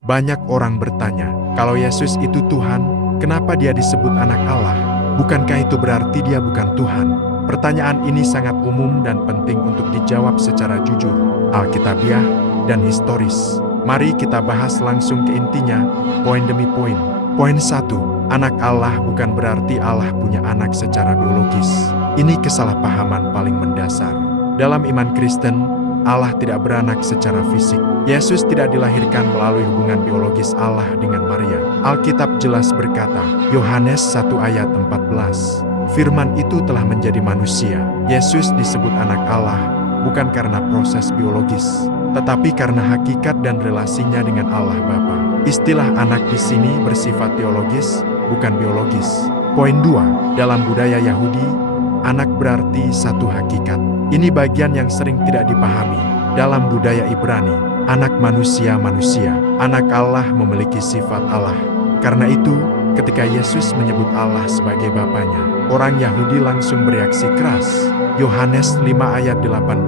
Banyak orang bertanya, kalau Yesus itu Tuhan, kenapa dia disebut anak Allah? Bukankah itu berarti dia bukan Tuhan? Pertanyaan ini sangat umum dan penting untuk dijawab secara jujur, alkitabiah, dan historis. Mari kita bahas langsung ke intinya, poin demi poin. Poin 1. Anak Allah bukan berarti Allah punya anak secara biologis. Ini kesalahpahaman paling mendasar. Dalam iman Kristen, Allah tidak beranak secara fisik. Yesus tidak dilahirkan melalui hubungan biologis Allah dengan Maria. Alkitab jelas berkata, Yohanes 1 ayat 14, Firman itu telah menjadi manusia. Yesus disebut anak Allah, bukan karena proses biologis, tetapi karena hakikat dan relasinya dengan Allah Bapa. Istilah anak di sini bersifat teologis, bukan biologis. Poin 2. Dalam budaya Yahudi, anak berarti satu hakikat. Ini bagian yang sering tidak dipahami. Dalam budaya Ibrani, anak manusia, anak Allah memiliki sifat Allah. Karena itu, ketika Yesus menyebut Allah sebagai Bapanya, orang Yahudi langsung bereaksi keras. Yohanes 5 ayat 18,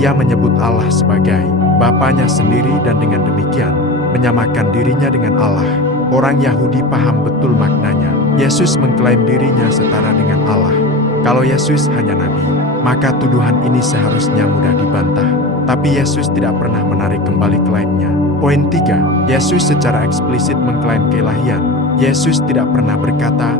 ia menyebut Allah sebagai Bapanya sendiri dan dengan demikian, menyamakan dirinya dengan Allah. Orang Yahudi paham betul maknanya. Yesus mengklaim dirinya setara dengan Allah. Kalau Yesus hanya nabi, maka tuduhan ini seharusnya mudah dibantah. Tapi Yesus tidak pernah menarik kembali klaimnya. Poin 3. Yesus secara eksplisit mengklaim keilahian. Yesus tidak pernah berkata,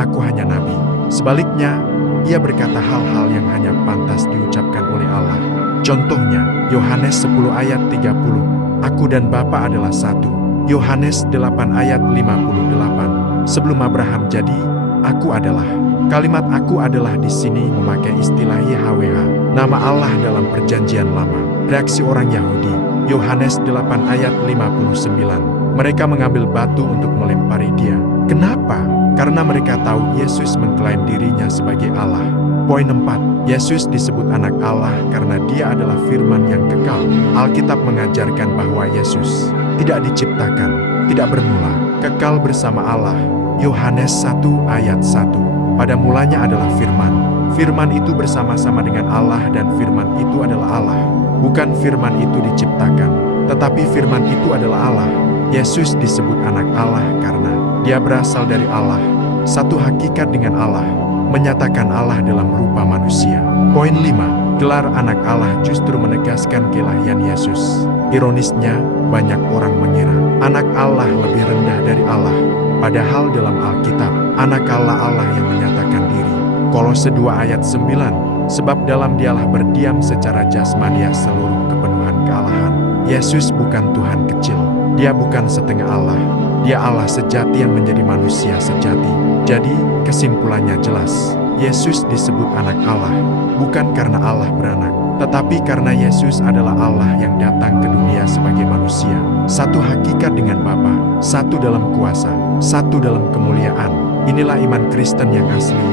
"Aku hanya nabi." Sebaliknya, ia berkata hal-hal yang hanya pantas diucapkan oleh Allah. Contohnya, Yohanes 10 ayat 30, "Aku dan Bapa adalah satu." Yohanes 8 ayat 58, "Sebelum Abraham jadi, aku adalah." Kalimat "aku adalah" di sini memakai istilah YHWH, nama Allah dalam perjanjian lama. Reaksi orang Yahudi, Yohanes 8 ayat 59, mereka mengambil batu untuk melempari dia. Kenapa? Karena mereka tahu Yesus mengklaim dirinya sebagai Allah. Poin 4. Yesus disebut anak Allah karena dia adalah firman yang kekal. Alkitab mengajarkan bahwa Yesus tidak diciptakan, tidak bermula, kekal bersama Allah. Yohanes 1 ayat 1. Pada mulanya adalah firman. Firman itu bersama-sama dengan Allah dan firman itu adalah Allah. Bukan firman itu diciptakan, tetapi firman itu adalah Allah. Yesus disebut anak Allah karena dia berasal dari Allah, satu hakikat dengan Allah, menyatakan Allah dalam rupa manusia. Poin 5. Gelar anak Allah justru menegaskan keilahian Yesus. Ironisnya, banyak orang mengira anak Allah lebih rendah dari Allah. Padahal dalam Alkitab, anak Allah yang menyatakan diri. Kolose 2 ayat 9, sebab dalam dialah berdiam secara jasmaniah seluruh kepenuhan kealahan. Yesus bukan Tuhan kecil, dia bukan setengah Allah, dia Allah sejati yang menjadi manusia sejati. Jadi, kesimpulannya jelas, Yesus disebut anak Allah, bukan karena Allah beranak, tetapi karena Yesus adalah Allah yang datang ke dunia sebagai manusia. Satu hakikat dengan Bapa, satu dalam kuasa, satu dalam kemuliaan. Inilah iman Kristen yang asli,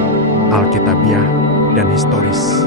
alkitabiah, dan historis.